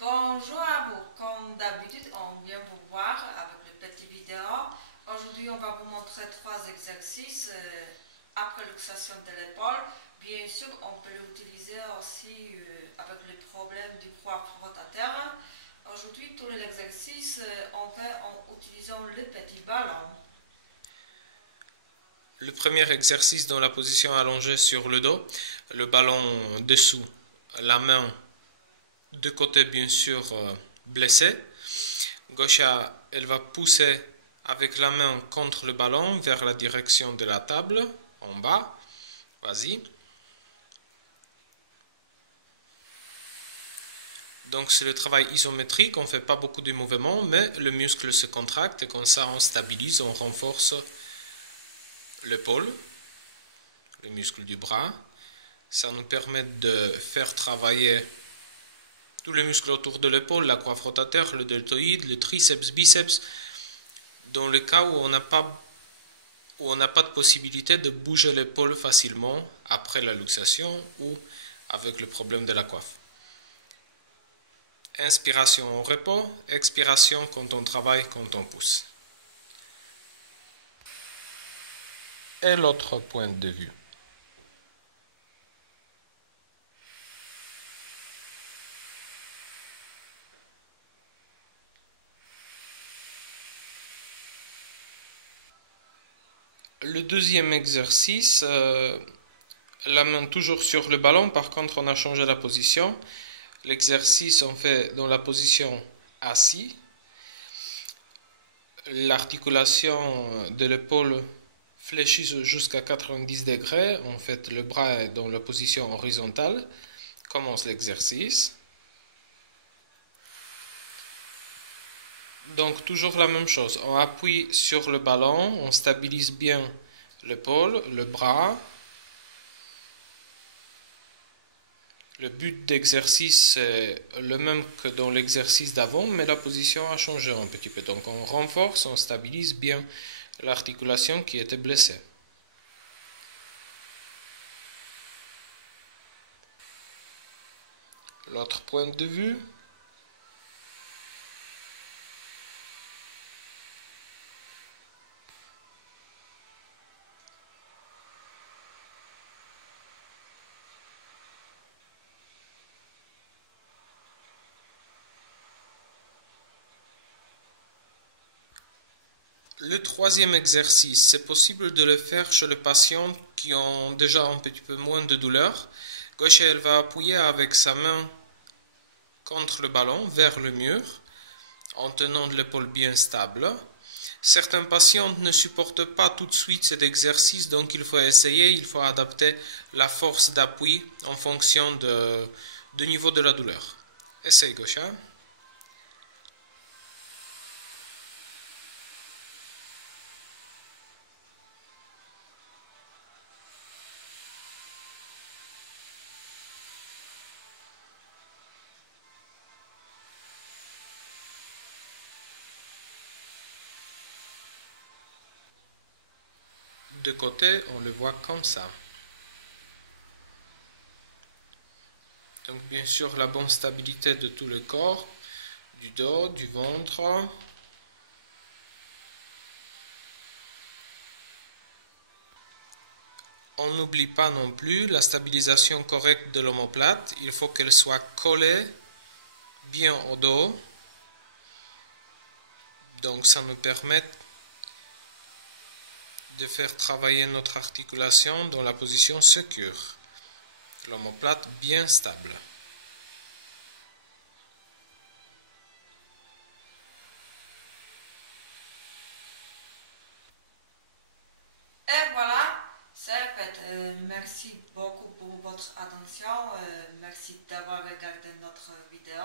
Bonjour à vous, comme d'habitude on vient vous voir avec le petit vidéo. Aujourd'hui on va vous montrer trois exercices après luxation de l'épaule. Bien sûr on peut l'utiliser aussi avec le problème du poids rotateur. Aujourd'hui tous les exercices on fait en utilisant le petit ballon. Le premier exercice dans la position allongée sur le dos, le ballon dessous, la main de côté bien sûr blessée. Gosha, elle va pousser avec la main contre le ballon vers la direction de la table, en bas. Vas-y. Donc c'est le travail isométrique, on ne fait pas beaucoup de mouvements, mais le muscle se contracte et comme ça on stabilise, on renforce l'épaule, le muscle du bras. Ça nous permet de faire travailler tous les muscles autour de l'épaule, la coiffe rotateur, le deltoïde, le triceps, biceps, dans le cas où on n'a pas de possibilité de bouger l'épaule facilement après la luxation ou avec le problème de la coiffe. Inspiration au repos, expiration quand on travaille, quand on pousse. Et l'autre point de vue. Le deuxième exercice, la main toujours sur le ballon, par contre on a changé la position. L'exercice on fait dans la position assis. L'articulation de l'épaule fléchit jusqu'à 90 degrés. En fait, le bras est dans la position horizontale. Commence l'exercice. Donc toujours la même chose. On appuie sur le ballon, on stabilise bien l'épaule, le bras. Le but d'exercice est le même que dans l'exercice d'avant, mais la position a changé un petit peu. Donc on renforce, on stabilise bien l'articulation qui était blessée. L'autre point de vue. Le troisième exercice, c'est possible de le faire chez les patients qui ont déjà un petit peu moins de douleur. Gauche, elle va appuyer avec sa main contre le ballon, vers le mur, en tenant l'épaule bien stable. Certains patients ne supportent pas tout de suite cet exercice, donc il faut essayer, il faut adapter la force d'appui en fonction du niveau de la douleur. Essaye, Gaucha. De côté, on le voit comme ça. Donc bien sûr la bonne stabilité de tout le corps, du dos, du ventre. On n'oublie pas non plus la stabilisation correcte de l'omoplate. Il faut qu'elle soit collée bien au dos. Donc ça nous permet de faire travailler notre articulation dans la position secure. L'omoplate bien stable. Et voilà, c'est fait. Merci beaucoup pour votre attention. Merci d'avoir regardé notre vidéo.